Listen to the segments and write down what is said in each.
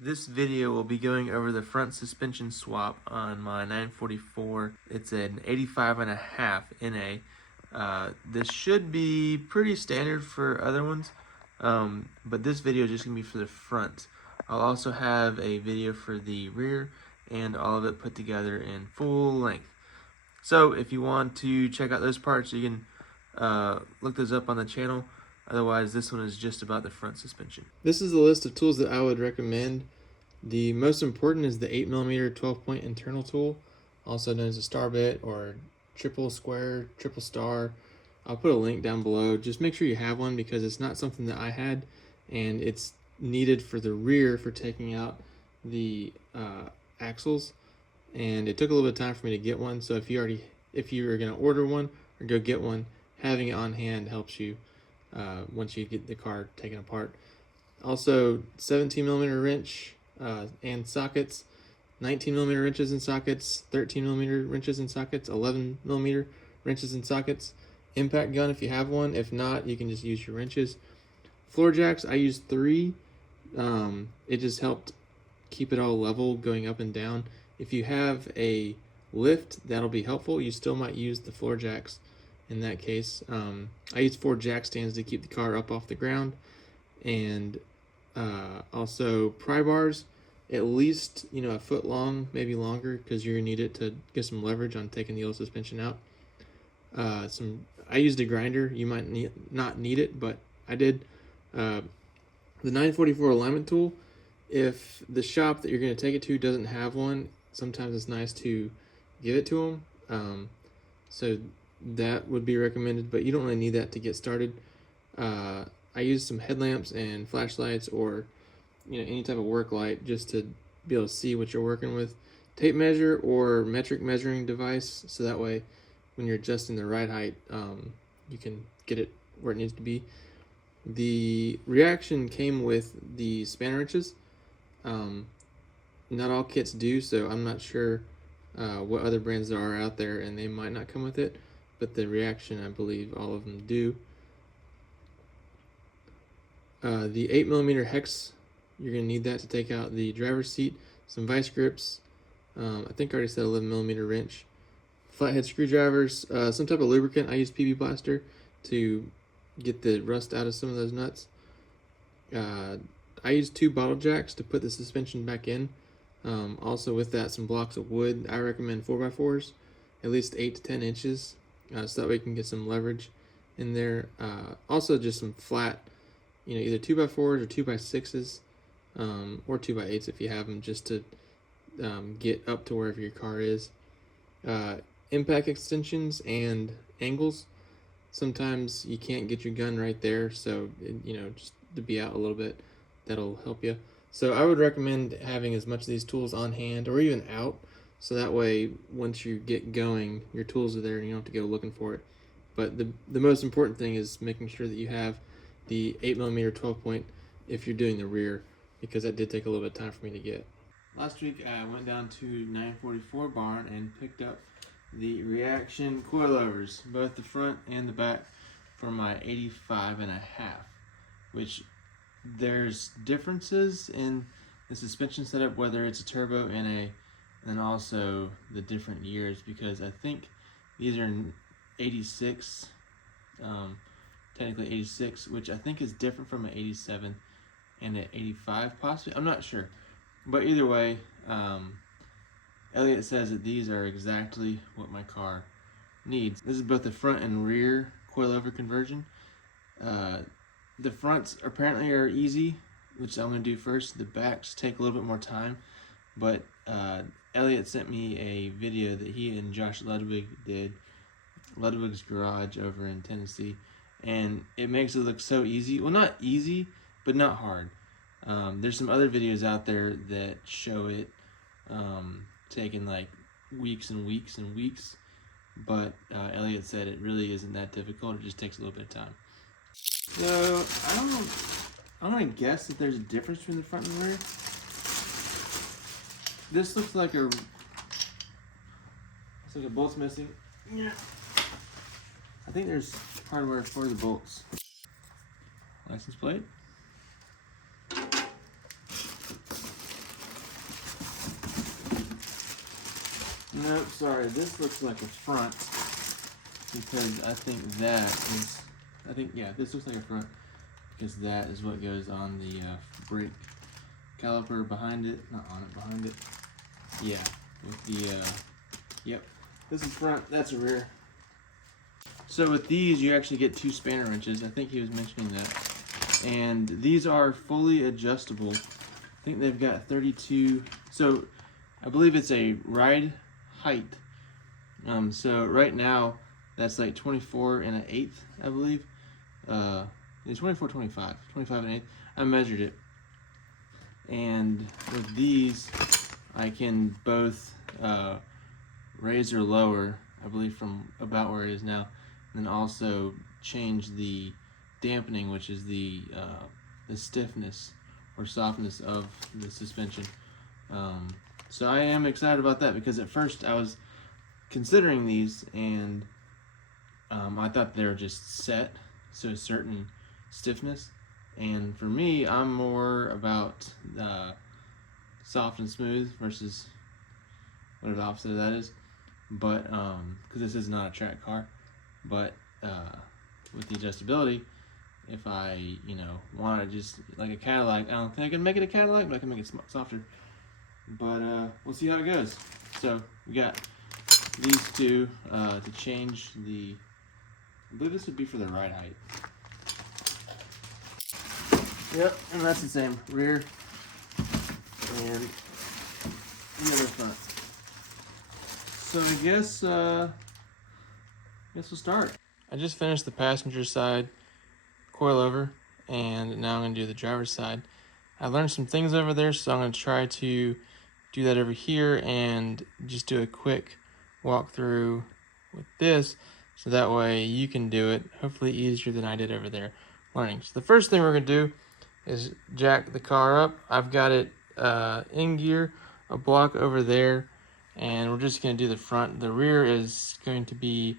This video will be going over the front suspension swap on my 944. It's an 85.5 NA. This should be pretty standard for other ones, but this video is just going to be for the front. I'll also have a video for the rear and all of it put together in full length. So if you want to check out those parts, you can look those up on the channel. Otherwise, this one is just about the front suspension. This is the list of tools that I would recommend. The most important is the 8mm 12-point internal tool, also known as a star bit or triple square, triple star. I'll put a link down below. Just make sure you have one because it's not something that I had, and it's needed for the rear for taking out the axles. And it took a little bit of time for me to get one. So if you were going to order one or go get one, having it on hand helps you once you get the car taken apart. Also, 17mm wrench and sockets, 19mm wrenches and sockets, 13mm wrenches and sockets, 11mm wrenches and sockets, impact gun if you have one. If not, you can just use your wrenches. Floor jacks, I used 3. It just helped keep it all level going up and down. If you have a lift, that'll be helpful. You still might use the floor jacks in that case. I used 4 jack stands to keep the car up off the ground, and also pry bars, at least a foot long, maybe longer, because you're gonna need it to get some leverage on taking the old suspension out. I used a grinder. You might not need it, but I did. The 944 alignment tool, if the shop that you're going to take it to doesn't have one, sometimes it's nice to give it to them. So that would be recommended, but you don't really need that to get started. I used some headlamps and flashlights, or any type of work light, just to be able to see what you're working with. Tape measure or metric measuring device, so that way when you're adjusting the ride height, you can get it where it needs to be. The Riaction came with the spanner wrenches. Not all kits do, so I'm not sure what other brands there are out there, and they might not come with it, but the Riaction, I believe all of them do. The 8mm hex, you're going to need that to take out the driver's seat. Some vice grips, I think I already said 11mm wrench. Flathead screwdrivers, some type of lubricant. I use PB Blaster to get the rust out of some of those nuts. I used 2 bottle jacks to put the suspension back in. Also with that, some blocks of wood. I recommend 4x4s, at least 8 to 10 inches, so that way you can get some leverage in there. Also just some flat, either 2x4s or 2x6s, or 2x8s if you have them, just to get up to wherever your car is. Impact extensions and angles. Sometimes you can't get your gun right there, so just to be out a little bit, that'll help you. So I would recommend having as much of these tools on hand or even out, so that way once you get going, your tools are there and you don't have to go looking for it. But the most important thing is making sure that you have the 8mm 12-point if you're doing the rear, because that did take a little bit of time for me to get. Last week I went down to 944 barn and picked up the Riaction coilovers, both the front and the back, for my 85.5, which there's differences in the suspension setup, whether it's a turbo NA, and then also the different years, because I think these are 86, technically 86, which I think is different from an 87 and an 85 possibly. I'm not sure, but either way, Elliott says that these are exactly what my car needs. This is both the front and rear coilover conversion. The fronts apparently are easy, which I'm going to do first. The backs take a little bit more time, but Elliott sent me a video that he and Josh Ludwig did, Ludwig's Garage over in Tennessee, and it makes it look so easy. Well, not easy, but not hard. There's some other videos out there that show it taking like weeks and weeks and weeks, but Elliott said it really isn't that difficult. It just takes a little bit of time. So I'm gonna guess that there's a difference between the front and rear. This looks like a bolt's missing. Yeah, I think there's hardware for the bolts. License plate. Nope, sorry, this looks like a front because I think that is, yeah, this looks like a front because that is what goes on the brake caliper behind it, not on it, behind it. Yeah, with the, yep, this is front, that's a rear. So with these, you actually get 2 spanner wrenches. I think he was mentioning that. And these are fully adjustable. I think they've got 32, so I believe it's a ride height. So right now, that's like 24 and an eighth, I believe. It's 24, 25 and an eighth. I measured it. And with these, I can both raise or lower, I believe from about where it is now, and then also change the dampening, which is the stiffness or softness of the suspension. So I am excited about that because at first I was considering these and I thought they were just set to a certain stiffness, and for me, I'm more about soft and smooth versus whatever the opposite of that is. But because this is not a track car, but with the adjustability, if I want to just like a Cadillac, I don't think I can make it a Cadillac, but I can make it softer. But we'll see how it goes. So we got these two to change the, I believe this would be for the ride height. Yep, and that's the same rear and the other front. So I guess we'll start. I just finished the passenger side coilover, and now I'm going to do the driver's side. I learned some things over there, so I'm going to try to do that over here and just do a quick walkthrough with this, so that way you can do it hopefully easier than I did over there learning. So the first thing we're going to do is jack the car up. I've got it in gear, a block over there, and we're just going to do the front. The rear is going to be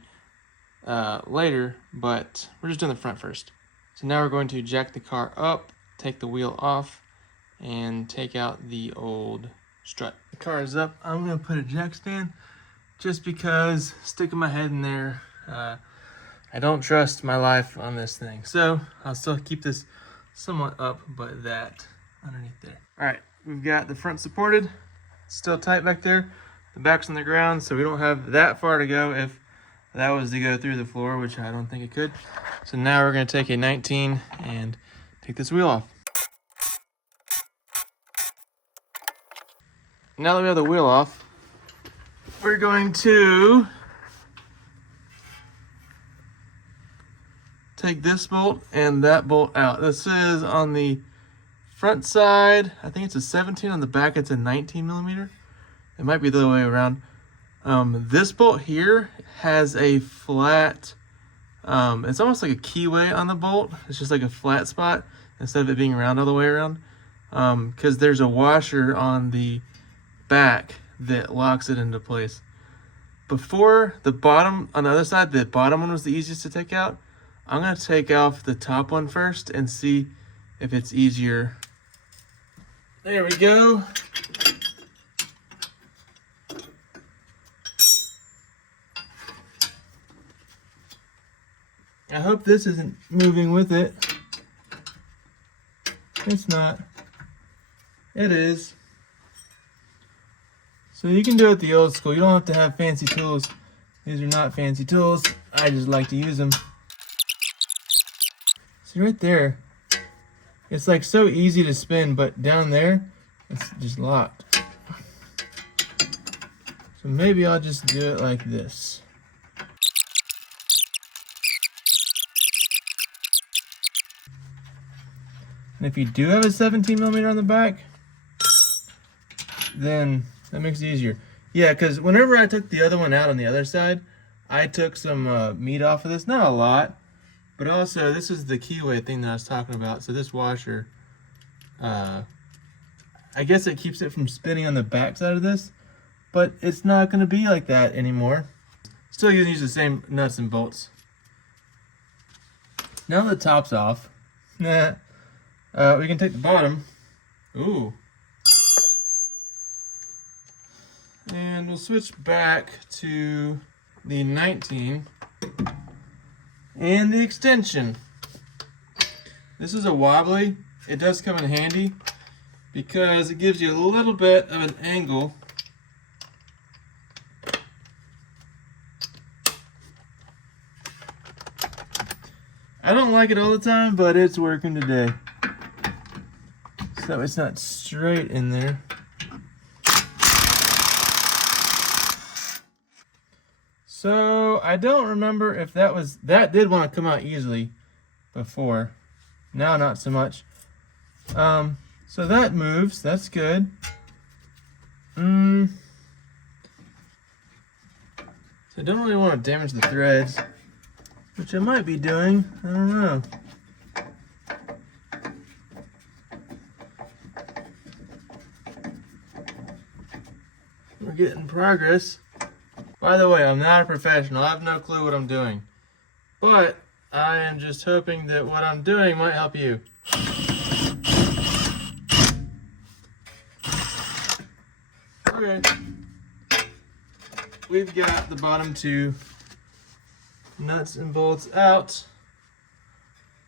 later, but we're just doing the front first. So now we're going to jack the car up, take the wheel off, and take out the old strut. The car is up. I'm going to put a jack stand just because sticking my head in there, I don't trust my life on this thing. So I'll still keep this somewhat up, but that underneath there. All right, we've got the front supported, still tight back there. The back's on the ground, so we don't have that far to go if that was to go through the floor, which I don't think it could. So now we're going to take a 19 and take this wheel off. Now that we have the wheel off, we're going to take this bolt and that bolt out. This is on the front side. I think it's a 17. On the back, it's a 19 millimeter. It might be the other way around. This bolt here has a flat, it's almost like a keyway on the bolt. It's just like a flat spot instead of it being round all the way around. Because there's a washer on the back that locks it into place. Before, the bottom, on the other side, the bottom one was the easiest to take out. I'm going to take off the top one first and see if it's easier. There we go. I hope this isn't moving with it. It's not. It is. So you can do it the old school. You don't have to have fancy tools. These are not fancy tools. I just like to use them. See right there, it's like so easy to spin, but down there, it's just locked. So maybe I'll just do it like this. And if you do have a 17 millimeter on the back, then that makes it easier. Yeah, because whenever I took the other one out on the other side, I took some meat off of this. Not a lot, but also this is the keyway thing that I was talking about. So this washer, I guess it keeps it from spinning on the back side of this, but it's not going to be like that anymore. Still going to use the same nuts and bolts. Now the top's off. We can take the bottom. Ooh. And we'll switch back to the 19 and the extension. This is a wobbly. It does come in handy because it gives you a little bit of an angle. I don't like it all the time, but it's working today. So it's not straight in there. So I don't remember if that did want to come out easily before. Now not so much. So that moves, that's good. So I don't really want to damage the threads, which I might be doing, I don't know. We're getting progress. By the way, I'm not a professional. I have no clue what I'm doing. But I am just hoping that what I'm doing might help you. Okay. We've got the bottom two nuts and bolts out.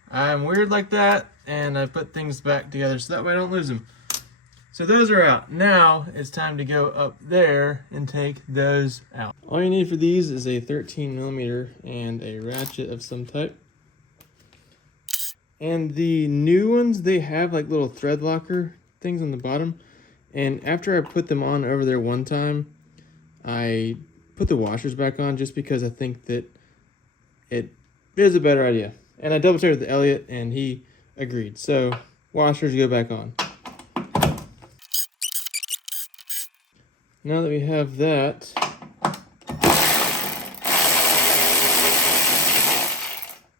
I'm weird like that, and I put things back together so that way I don't lose them. So those are out. Now it's time to go up there and take those out. All you need for these is a 13mm and a ratchet of some type. And the new ones, they have like little thread locker things on the bottom. And after I put them on over there one time, I put the washers back on just because I think that it is a better idea. And I double checked with Elliott and he agreed. So washers go back on. Now that we have that,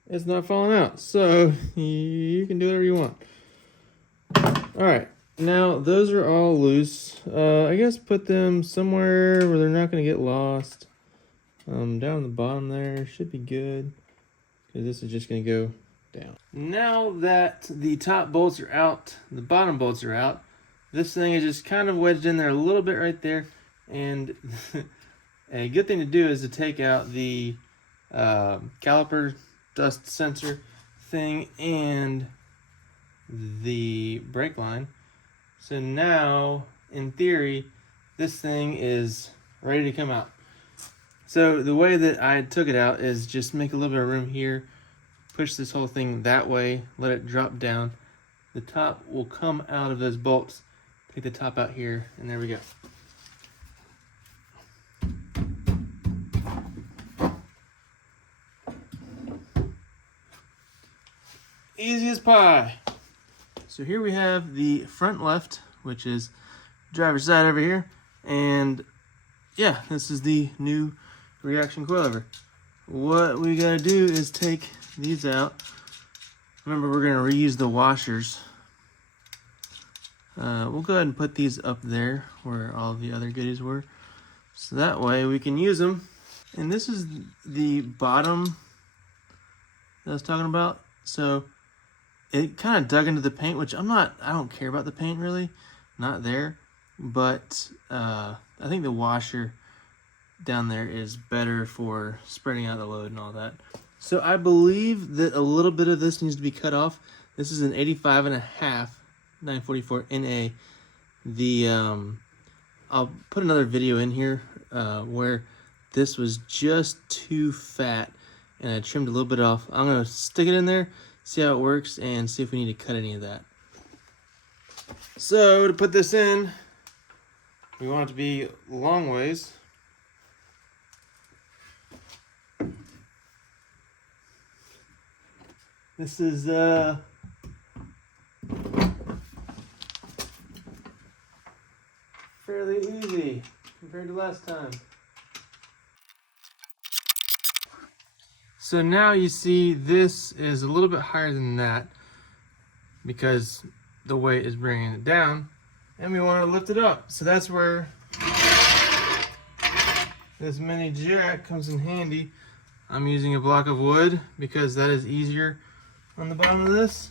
it's not falling out, so you can do whatever you want. Alright, now those are all loose. I guess put them somewhere where they're not going to get lost. Down the bottom there should be good, because this is just going to go down. Now that the top bolts are out, the bottom bolts are out, this thing is just kind of wedged in there a little bit right there. And a good thing to do is to take out the caliper dust sensor thing and the brake line. So now, in theory, this thing is ready to come out. So the way that I took it out is just make a little bit of room here, push this whole thing that way, let it drop down. The top will come out of those bolts. Take the top out here, and there we go. Easy as pie. So here we have the front left, which is driver's side over here, and yeah, this is the new Riaction coilover. What we gotta do is take these out. Remember, we're gonna reuse the washers. We'll go ahead and put these up there where all the other goodies were, so that way we can use them. And this is the bottom that I was talking about. So it kind of dug into the paint, which I don't care about the paint really, not there, but I think the washer down there is better for spreading out the load and all that. So I believe that a little bit of this needs to be cut off. This is an 85.5 944 NA. I'll put another video in here where this was just too fat and I trimmed a little bit off. I'm gonna stick it in there, see how it works, and see if we need to cut any of that. So to put this in, we want it to be long ways. This is fairly easy compared to last time. So now you see this is a little bit higher than that because the weight is bringing it down, and we want to lift it up. So that's where this mini jack comes in handy. I'm using a block of wood because that is easier on the bottom of this.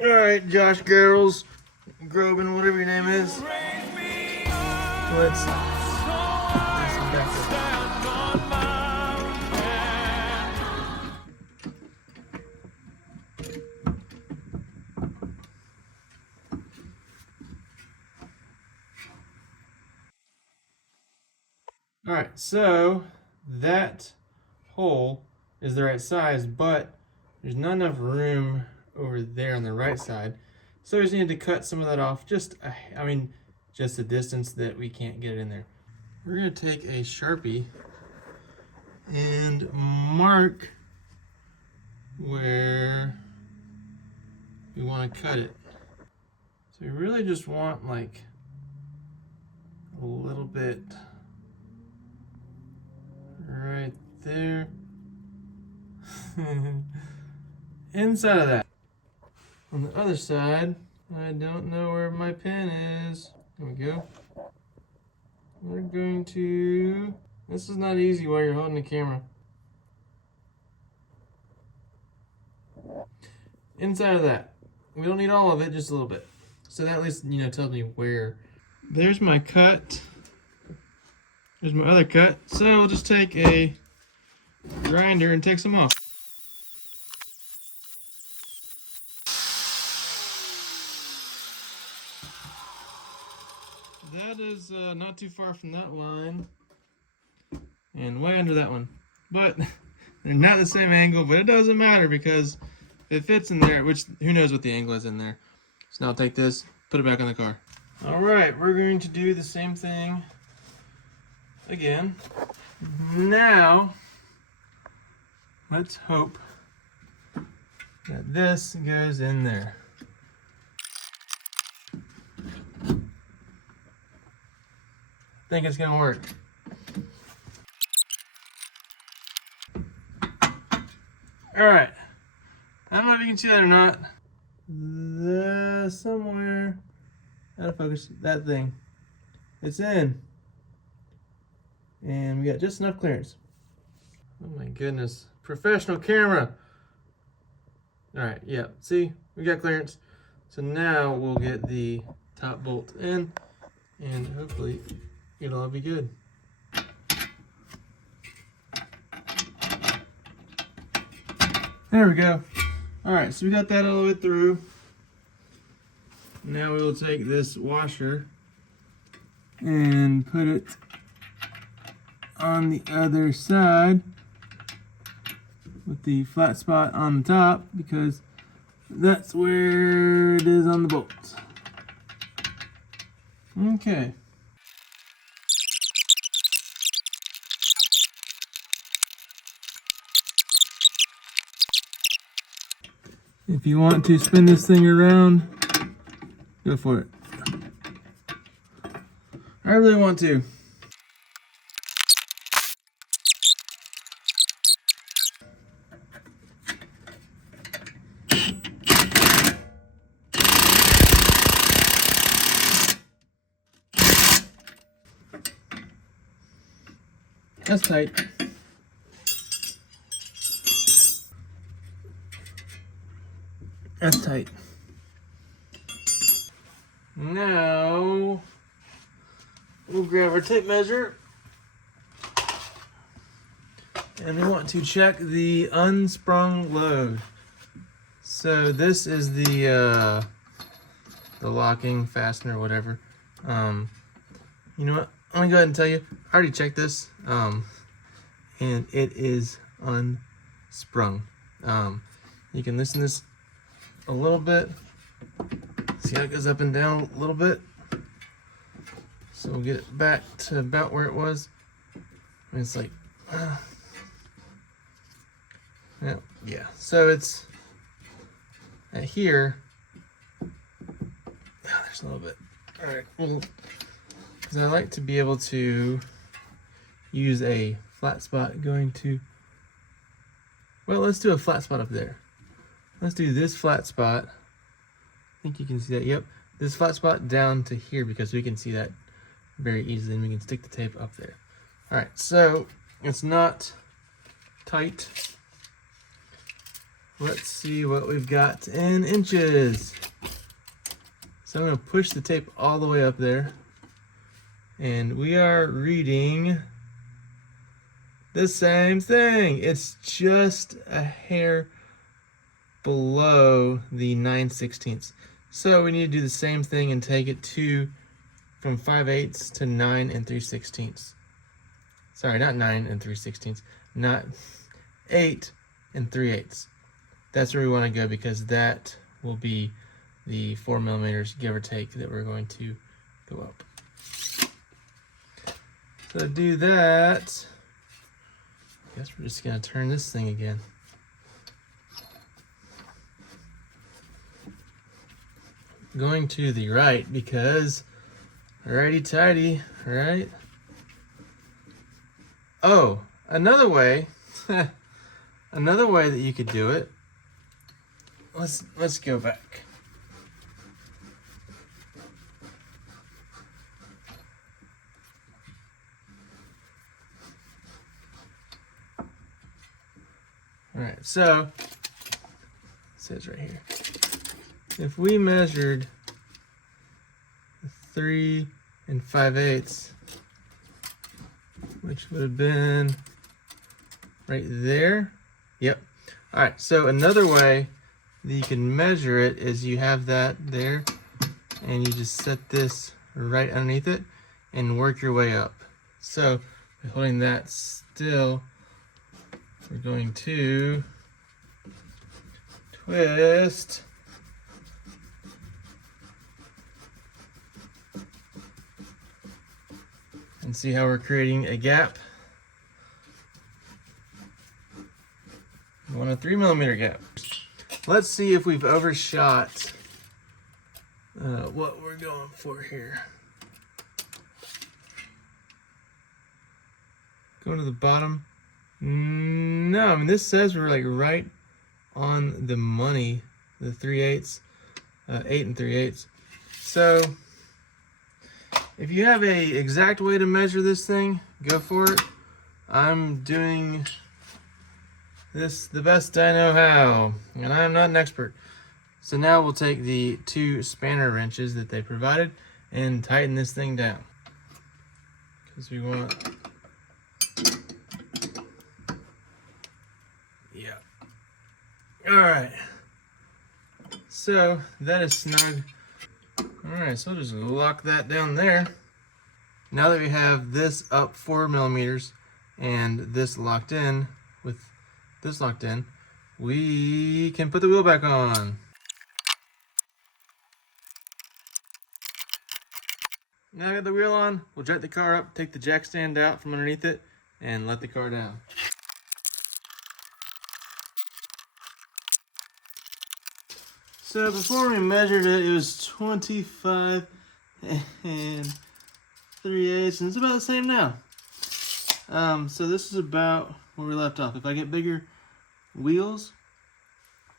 All right, Josh Garrels, Groban, whatever your name is. let's do some backup. All right, so that hole is the right size, but there's not enough room over there on the right side. So we just need to cut some of that off, just a distance that we can't get it in there. We're gonna take a Sharpie and mark where we want to cut it. So we really just want like a little bit right there. Inside of that. On the other side, I don't know where my pen is. There we go. We're going to, this is not easy while you're holding the camera. Inside of that. We don't need all of it, just a little bit. So that at least, tells me where. There's my cut. There's my other cut. So we'll just take a grinder and take some off. That is not too far from that line and way under that one, but they're not the same angle, but it doesn't matter because it fits in there, which who knows what the angle is in there. So now I'll take this, put it back on the car. All right, we're going to do the same thing again. Now let's hope that this goes in there. I think it's gonna work. All right, I don't know if you can see that or not. Somewhere, out of focus, that thing. It's in. And we got just enough clearance. Oh my goodness, professional camera. All right, yeah, see, we got clearance. So now we'll get the top bolt in and hopefully it'll all be good. There we go. All right, so we got that all the way through. Now we will take this washer and put it on the other side with the flat spot on the top because that's where it is on the bolt. Okay. If you want to spin this thing around, go for it. I really want to. That's tight. That's tight. Now we'll grab our tape measure and we want to check the unsprung load. So this is the locking fastener, whatever. You know what? I'm gonna go ahead and tell you. I already checked this, and it is unsprung. You can loosen this a little bit. See how it goes up and down a little bit. So we'll get it back to about where it was. And it's like, yeah. So it's at here. There's a little bit. All right. Well, because I like to be able to use a flat spot going to. Well, let's do a flat spot up there. Let's do this flat spot. I think you can see that. Yep. This flat spot down to here because we can see that very easily and we can stick the tape up there. All right. So it's not tight. Let's see what we've got in inches. So I'm going to push the tape all the way up there. and we are reading the same thing. It's just a hair below the 9/16. So we need to do the same thing and take it from 5/8 to 9 3/16. Sorry, not 9 3/16. Not 8 3/8. That's where we want to go, because that will be the 4 millimeters, give or take, that we're going to go up. So to do that, I guess we're just going to turn this thing again. Going to the right, because righty tighty, right? Oh, another way another way that you could do it. Let's go back. All right, so it says right here, if we measured 3 5/8, which would have been right there. Yep. All right, so another way that you can measure it is you have that there, and you just set this right underneath it and work your way up. So by holding that still, we're going to twist and see how we're creating a gap. We want a 3 millimeter gap. Let's see if we've overshot what we're going for here. Going to the bottom. No, I mean, this says we're like right on the money, the 3/8, 8 3/8. So if you have a exact way to measure this thing, go for it. I'm doing this the best I know how, and I'm not an expert. So now we'll take the 2 spanner wrenches that they provided and tighten this thing down, because we want, yeah. All right, so that is snug. All right, so we'll just lock that down there. Now that we have this up 4 millimeters and this locked in, with this locked in, we can put the wheel back on. Now I got the wheel on, we'll jack the car up, take the jack stand out from underneath it, and let the car down. So before we measured it, it was 25 and 3/8, and it's about the same now. So this is about where we left off. If I get bigger wheels,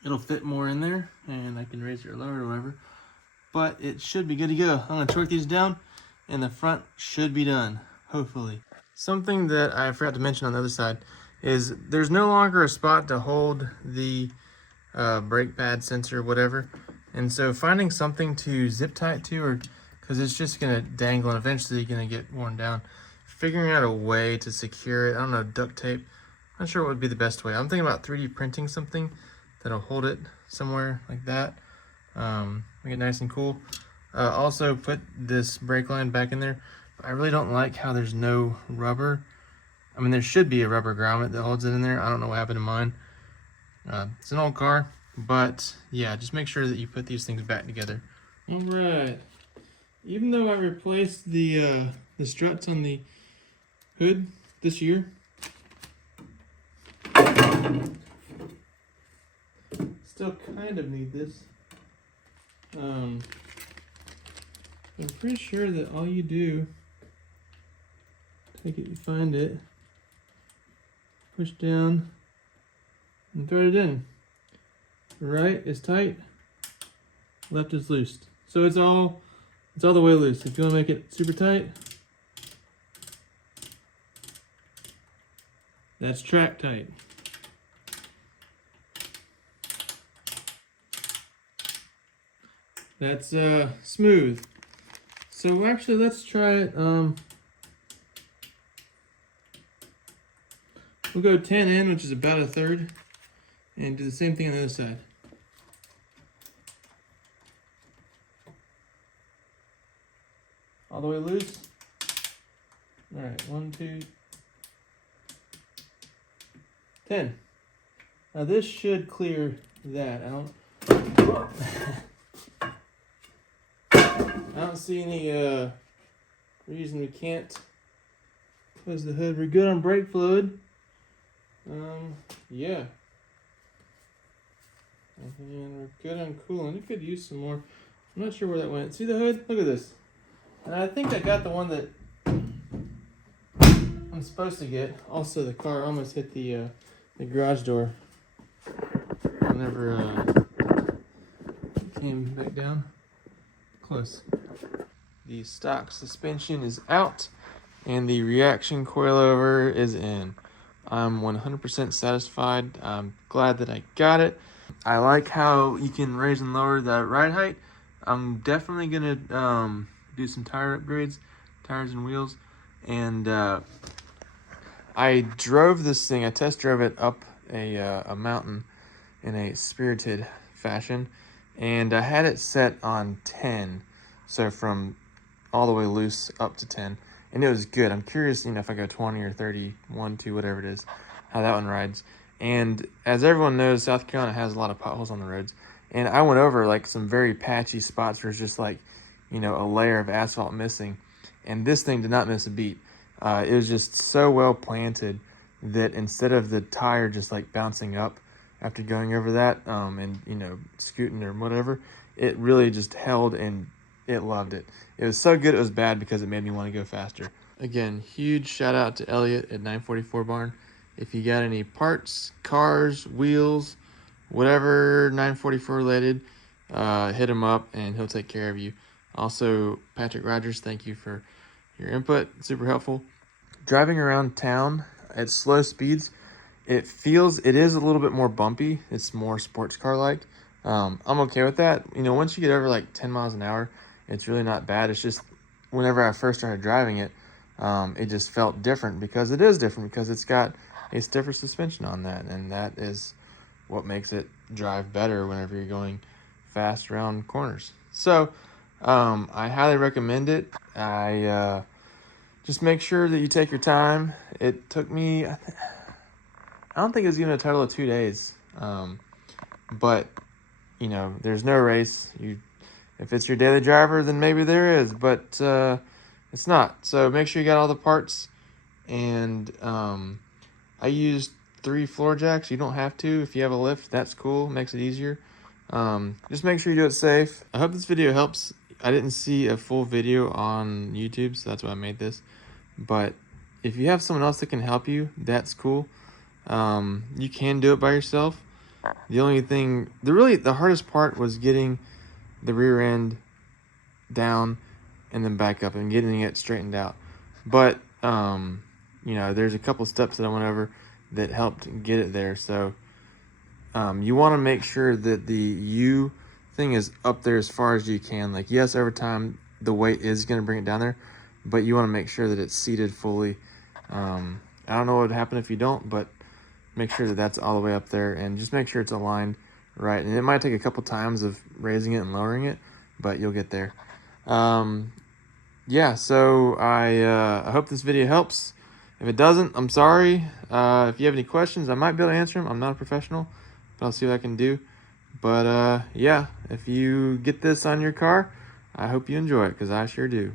it'll fit more in there, and I can raise it or lower it or whatever. But it should be good to go. I'm gonna torque these down, and the front should be done, hopefully. Something that I forgot to mention on the other side is there's no longer a spot to hold the brake pad sensor, whatever. And so finding something to zip tie it to, or because it's just gonna dangle and eventually gonna get worn down. Figuring out a way to secure it, I don't know, duct tape. Not sure what would be the best way. I'm thinking about 3D printing something that'll hold it somewhere like that. Make it nice and cool. Also put this brake line back in there. I really don't like how there's no rubber. I mean, there should be a rubber grommet that holds it in there. I don't know what happened to mine. It's an old car, but yeah, just make sure that you put these things back together. All right. Even though I replaced the struts on the hood this year, still kind of need this. I'm pretty sure that all you do, take it, you find it, push down, and thread it in. Right is tight, left is loose. So it's all the way loose. If you want to make it super tight, that's track tight. That's smooth. so actually let's try it. We'll go 10 in, which is about a third, and do the same thing on the other side. All the way loose. All right, 1, 2, 10. Now this should clear that. I don't see any reason we can't close the hood. We're good on brake fluid. Yeah. And we're good on coolant. It could use some more. I'm not sure where that went. See the hood? Look at this. And I think I got the one that I'm supposed to get. Also, the car almost hit the garage door whenever it came back down. Close. The stock suspension is out and the Riaction coilover is in. I'm 100% satisfied. I'm glad that I got it. I like how you can raise and lower the ride height. I'm definitely gonna do some tire upgrades, tires and wheels. And I drove this thing, I test drove it up a mountain in a spirited fashion, and I had it set on 10, so from all the way loose up to 10, and it was good. I'm curious, if I go 20 or 31, 2, whatever it is, how that one rides. And as everyone knows, South Carolina has a lot of potholes on the roads, and I went over like some very patchy spots where it's just like, a layer of asphalt missing, and this thing did not miss a beat. It was just so well planted that instead of the tire just like bouncing up after going over that and scooting or whatever, it really just held, and it loved it. It was so good it was bad because it made me want to go faster. Again, huge shout out to Elliott at 944 Barn. If you got any parts, cars, wheels, whatever 944 related, hit him up and he'll take care of you. Also, Patrick Rogers, thank you for your input, super helpful. Driving around town at slow speeds, it is a little bit more bumpy. It's more sports car like. I'm okay with that. Once you get over like 10 miles an hour, it's really not bad. It's just whenever I first started driving it, it just felt different because it is different because it's got a stiffer suspension on that, and that is what makes it drive better whenever you're going fast around corners. So I highly recommend it. I just make sure that you take your time. It took me, I don't think it was even a total of 2 days. But there's no race. If it's your daily driver, then maybe there is, but it's not. So make sure you got all the parts. And I used 3 floor jacks. You don't have to. If you have a lift, that's cool. Makes it easier. Just make sure you do it safe. I hope this video helps. I didn't see a full video on YouTube, so that's why I made this. But if you have someone else that can help you, that's cool. You can do it by yourself. The only thing, the hardest part was getting the rear end down and then back up and getting it straightened out. But, there's a couple steps that I went over that helped get it there. So you want to make sure that the U thing is up there as far as you can. Like, yes, over time the weight is going to bring it down there, but you want to make sure that it's seated fully. I don't know what would happen if you don't, but make sure that that's all the way up there, and just make sure it's aligned right. And it might take a couple times of raising it and lowering it, but you'll get there. Yeah, so I hope this video helps. If it doesn't, I'm sorry. If you have any questions, I might be able to answer them. I'm not a professional, but I'll see what I can do. But yeah, if you get this on your car, I hope you enjoy it, because I sure do.